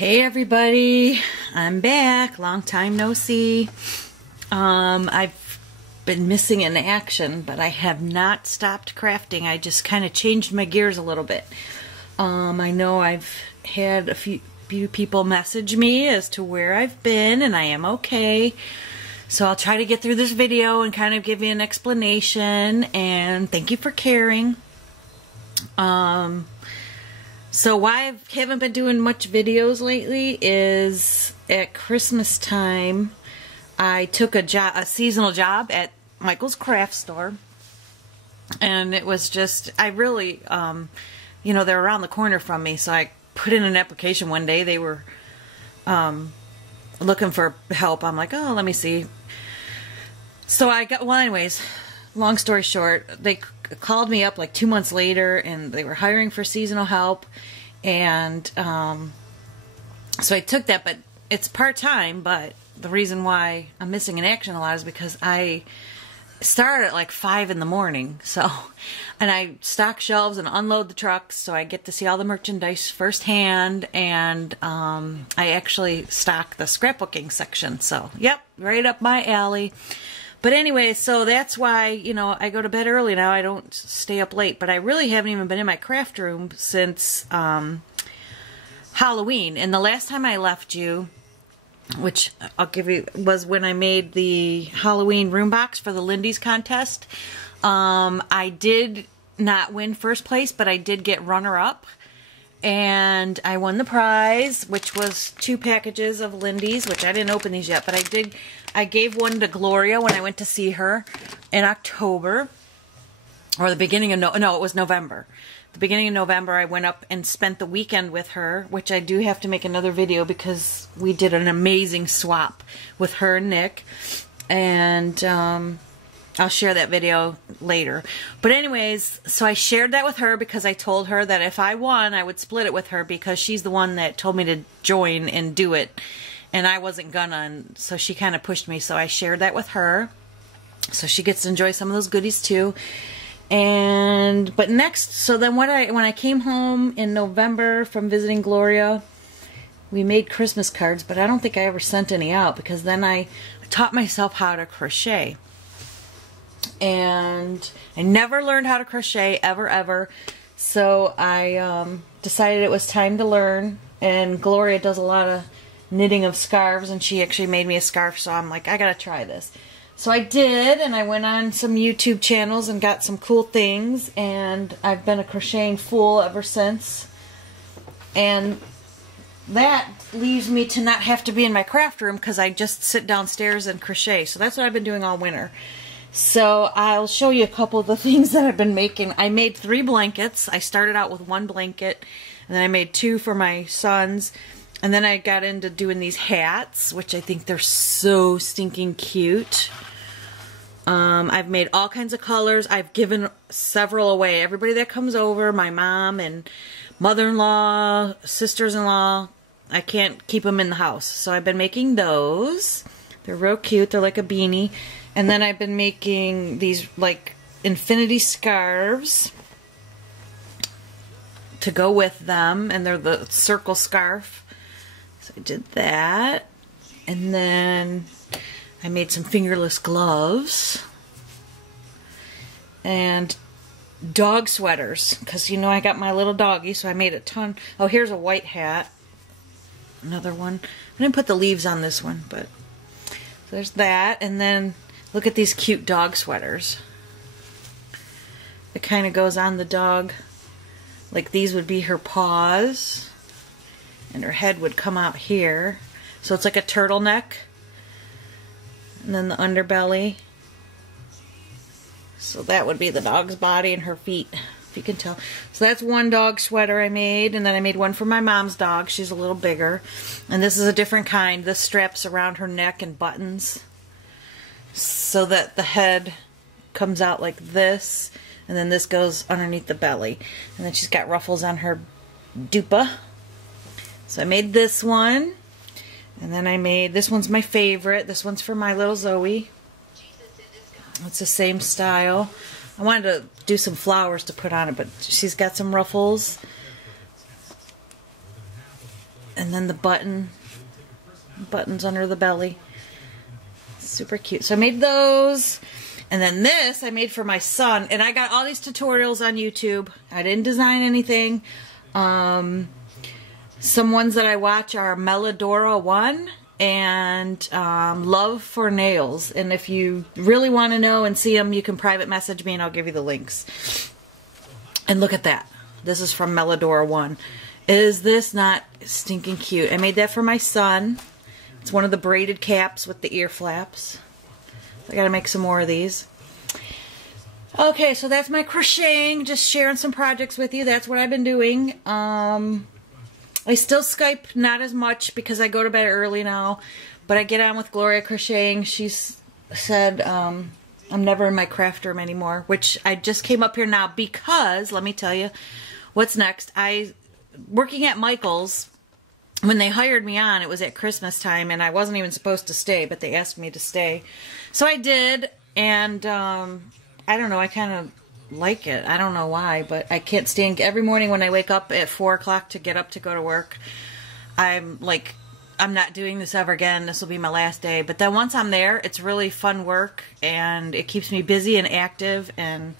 Hey everybody, I'm back. Long time no see. I've been missing in action, but I have not stopped crafting. I just kind of changed my gears a little bit. I know I've had a few people message me as to where I've been, and I am okay. So I'll try to get through this video and kind of give you an explanation, and thank you for caring. So why I haven't been doing much videos lately is at Christmas time, I took a seasonal job at Michael's Craft Store, and it was just, I really, you know, they're around the corner from me, so I put in an application one day. They were looking for help. I'm like, oh, let me see. So I got, well, anyways, long story short, they called me up like 2 months later, and they were hiring for seasonal help, and so I took that, but it's part-time. But the reason why I'm missing in action a lot is because I start at like 5 in the morning, so, and I stock shelves and unload the trucks, so I get to see all the merchandise firsthand, and I actually stock the scrapbooking section, so yep, right up my alley. But anyway, so that's why, you know, I go to bed early now. I don't stay up late. But I really haven't even been in my craft room since Halloween. And the last time I left you, which I'll give you, was when I made the Halloween room box for the Lindy's contest. I did not win first place, but I did get runner-up. And I won the prize, which was 2 packages of Lindy's, which I didn't open these yet, but I gave one to Gloria when I went to see her in October, or the beginning of, no, it was November. The beginning of November, I went up and spent the weekend with her, which I do have to make another video because we did an amazing swap with her and Nick, and I'll share that video later. But anyways, so I shared that with her because I told her that if I won, I would split it with her because she's the one that told me to join and do it. And I wasn't gonna, and so she kind of pushed me. So I shared that with her. So she gets to enjoy some of those goodies too. And, but next, so then when I came home in November from visiting Gloria, we made Christmas cards, but I don't think I ever sent any out because then I taught myself how to crochet. And I never learned how to crochet ever. So I decided it was time to learn. And Gloria does a lot of knitting of scarves, and she actually made me a scarf, so I'm like, I gotta try this. So I did, and I went on some YouTube channels and got some cool things, and I've been a crocheting fool ever since. And that leaves me to not have to be in my craft room because I just sit downstairs and crochet. So that's what I've been doing all winter. So I'll show you a couple of the things that I've been making. I made 3 blankets. I started out with 1 blanket, and then I made 2 for my sons. And then I got into doing these hats, which I think they're so stinking cute. I've made all kinds of colors. I've given several away. Everybody that comes over, my mom and mother-in-law, sisters-in-law, I can't keep them in the house. So I've been making those. They're real cute. They're like a beanie. And then I've been making these like infinity scarves to go with them. And they're the circle scarf. So I did that. And then I made some fingerless gloves. And dog sweaters. Because, you know, I got my little doggy, so I made a ton. Oh, here's a white hat. Another one. I didn't put the leaves on this one, but so there's that. And then look at these cute dog sweaters. It kind of goes on the dog. Like these would be her paws. And her head would come out here. So it's like a turtleneck. And then the underbelly. So that would be the dog's body and her feet, if you can tell. So that's 1 dog sweater I made. And then I made 1 for my mom's dog. She's a little bigger. And this is a different kind. This straps around her neck and buttons, so that the head comes out like this. And then this goes underneath the belly. And then she's got ruffles on her dupa. So I made this one, and then I made, this one's my favorite. This one's for my little Zoe. It's the same style. I wanted to do some flowers to put on it, but she's got some ruffles. And then the buttons under the belly. Super cute. So I made those. And then this I made for my son. And I got all these tutorials on YouTube. I didn't design anything. Some ones that I watch are Melodora 1 and Love for Nails. And if you really want to know and see them, you can private message me and I'll give you the links. And look at that. This is from Melodora 1. Is this not stinking cute? I made that for my son. It's one of the braided caps with the ear flaps. I gotta make some more of these. Okay, so that's my crocheting. Just sharing some projects with you. That's what I've been doing. I still Skype, not as much because I go to bed early now. But I get on with Gloria Crocheting. She's said I'm never in my craft room anymore. Which I just came up here now because, let me tell you, what's next. Working at Michael's, when they hired me on, it was at Christmas time, and I wasn't even supposed to stay, but they asked me to stay. So I did, and I don't know, I kind of like it. I don't know why, but I can't stand every morning when I wake up at 4 o'clock to get up to go to work. I'm like, I'm not doing this ever again. This will be my last day. But then once I'm there, it's really fun work, and it keeps me busy and active and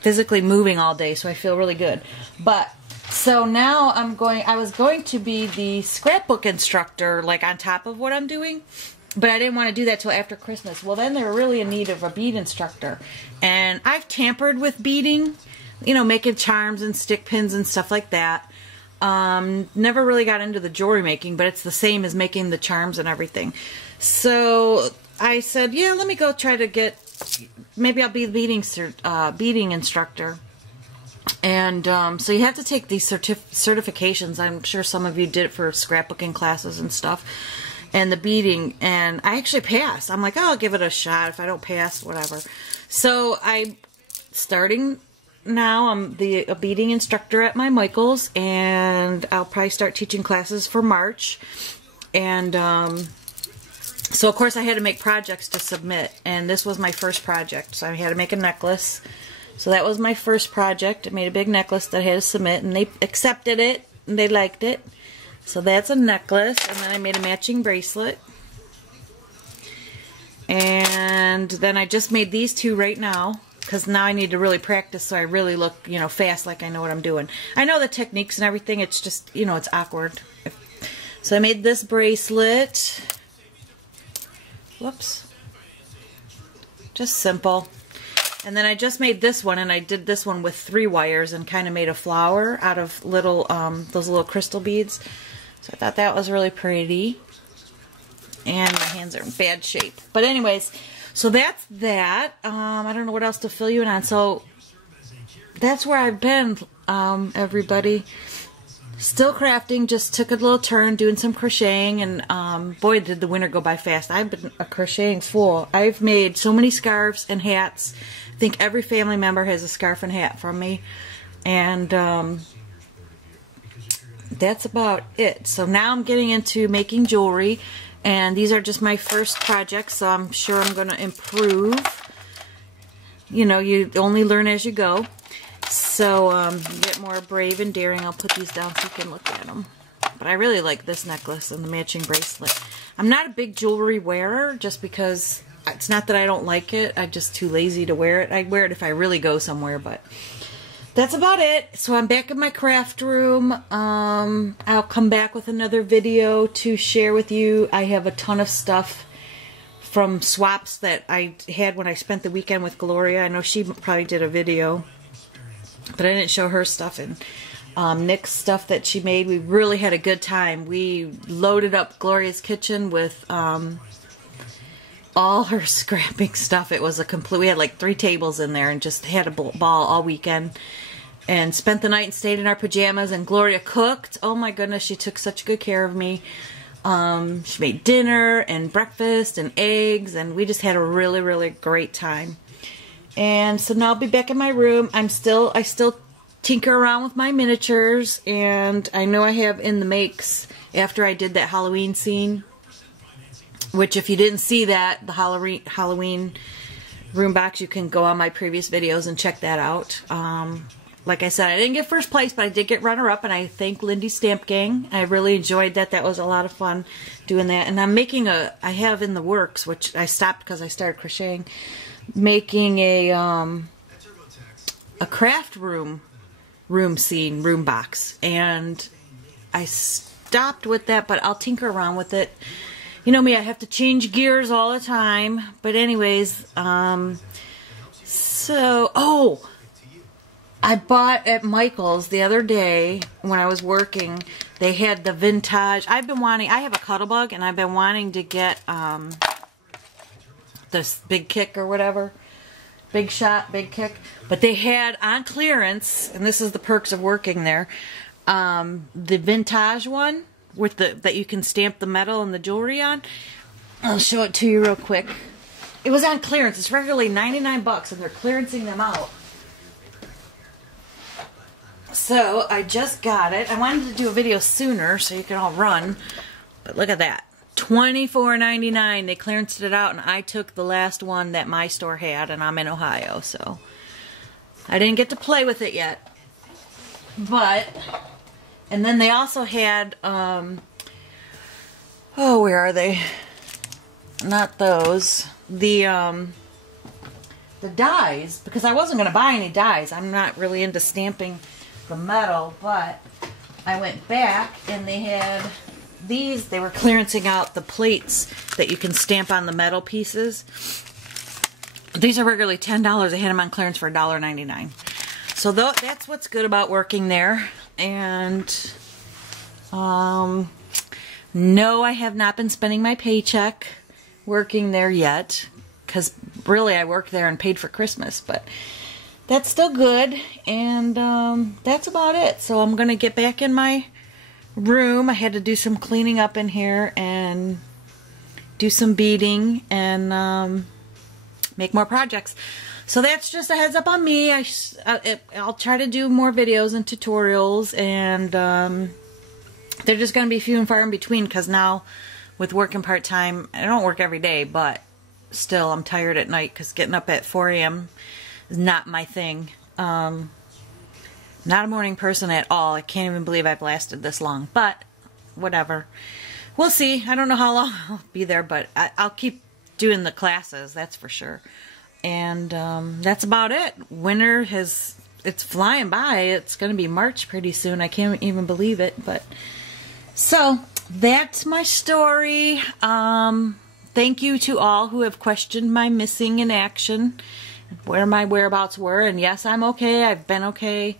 physically moving all day, so I feel really good. But so now I was going to be the scrapbook instructor, like on top of what I'm doing, but I didn't want to do that till after Christmas. Well, then they're really in need of a bead instructor, and I've tampered with beading, you know, making charms and stick pins and stuff like that. Never really got into the jewelry making, but it's the same as making the charms and everything. So I said, yeah, let me go try to get, maybe I'll be the beading instructor. And so you have to take these certifications. I'm sure some of you did it for scrapbooking classes and stuff. And the beading. And I actually passed. I'm like, oh, I'll give it a shot. If I don't pass, whatever. So I'm starting now. I'm a beading instructor at my Michael's. And I'll probably start teaching classes for March. And so, of course, I had to make projects to submit. And this was my first project. So I had to make a necklace. So that was my first project. I made a big necklace that I had to submit, and they accepted it, and they liked it. So that's a necklace, and then I made a matching bracelet. And then I just made these two right now, because now I need to really practice so I really look, you know, fast, like I know what I'm doing. I know the techniques and everything, it's just, you know, it's awkward. So I made this bracelet. Whoops. Just simple. And then I just made this one, and I did this one with 3 wires and kind of made a flower out of little, those little crystal beads. So I thought that was really pretty. And my hands are in bad shape. But anyways, so that's that. I don't know what else to fill you in on. So that's where I've been, everybody. Still crafting, just took a little turn doing some crocheting, and boy, did the winter go by fast. I've been a crocheting fool. I've made so many scarves and hats. I think every family member has a scarf and hat from me, and that's about it. So now I'm getting into making jewelry, and these are just my first projects, so I'm sure I'm going to improve. You know, you only learn as you go. So, get more brave and daring. I'll put these down so you can look at them. But I really like this necklace and the matching bracelet. I'm not a big jewelry wearer just because it's not that I don't like it. I'm just too lazy to wear it. I'd wear it if I really go somewhere, but that's about it. So I'm back in my craft room. I'll come back with another video to share with you. I have a ton of stuff from swaps that I had when I spent the weekend with Gloria. I know she probably did a video, but I didn't show her stuff, and Nick's stuff that she made. We really had a good time. We loaded up Gloria's kitchen with all her scrapping stuff. It was a complete, we had like 3 tables in there and just had a ball all weekend. And spent the night and stayed in our pajamas, and Gloria cooked. Oh my goodness, she took such good care of me. She made dinner and breakfast and eggs, and we just had a really, really great time. And so now I'll be back in my room. I still tinker around with my miniatures, and I know I have in the makes after I did that Halloween scene, which if you didn't see that, the Halloween room box, you can go on my previous videos and check that out. like I said, I didn't get first place, but I did get runner-up, and I thank Lindy Stamp Gang. I really enjoyed that. That was a lot of fun doing that. And I'm making I have in the works, which I stopped because I started crocheting, making a craft room scene, room box. And I stopped with that, but I'll tinker around with it. You know me, I have to change gears all the time. But anyways, I bought at Michael's the other day when I was working. They had the vintage. I have a Cuttlebug, and I've been wanting to get this Big Kick or whatever. Big Shot, Big Kick. But they had on clearance, and this is the perks of working there, the vintage one with that you can stamp the metal and the jewelry on. I'll show it to you real quick. It was on clearance. It's regularly 99 bucks, and they're clearancing them out. So I just got it. I wanted to do a video sooner so you can all run, but look at that. $24.99. They clearanced it out, and I took the last one that my store had, and I'm in Ohio, so I didn't get to play with it yet. But, and then they also had, where are they? Not those. The dies, because I wasn't going to buy any dies. I'm not really into stamping the metal, but I went back and they had these. They were clearancing out the plates that you can stamp on the metal pieces. These are regularly $10. They had them on clearance for $1.99. So that's what's good about working there. And no, I have not been spending my paycheck working there yet, because really I worked there and paid for Christmas, but that's still good. And that's about it. So I'm going to get back in my room. I had to do some cleaning up in here and do some beading and make more projects. So that's just a heads up on me. I'll try to do more videos and tutorials, and they're just going to be few and far in between, because now with working part-time, I don't work every day, but still I'm tired at night because getting up at 4 a.m. is not my thing. Not a morning person at all. I can't even believe I've lasted this long, but whatever. We'll see. I don't know how long I'll be there, but I'll keep doing the classes, that's for sure. And that's about it. Winter it's flying by. It's going to be March pretty soon. I can't even believe it. But so that's my story. Thank you to all who have questioned my missing in action, where my whereabouts were. And yes, I'm okay. I've been okay.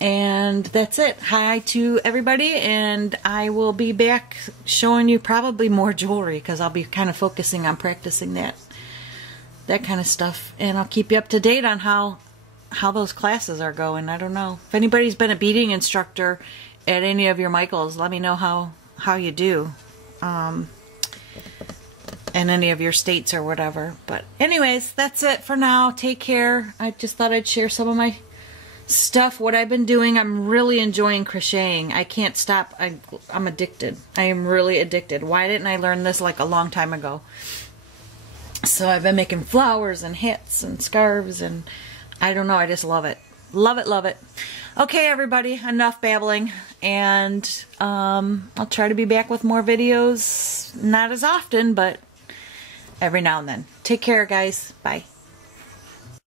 And that's it. Hi to everybody, and I will be back showing you probably more jewelry, because I'll be kind of focusing on practicing that kind of stuff. And I'll keep you up to date on how those classes are going. I don't know. If anybody's been a beading instructor at any of your Michaels, let me know how you do. In any of your states or whatever. But anyways, that's it for now. Take care. I just thought I'd share some of my stuff, what I've been doing. I'm really enjoying crocheting. I can't stop. I'm addicted. I am really addicted. Why didn't I learn this like a long time ago? So I've been making flowers and hats and scarves, and I don't know, I just love it. Love it, love it. Okay, everybody, enough babbling, and I'll try to be back with more videos. Not as often, but every now and then. Take care, guys. Bye.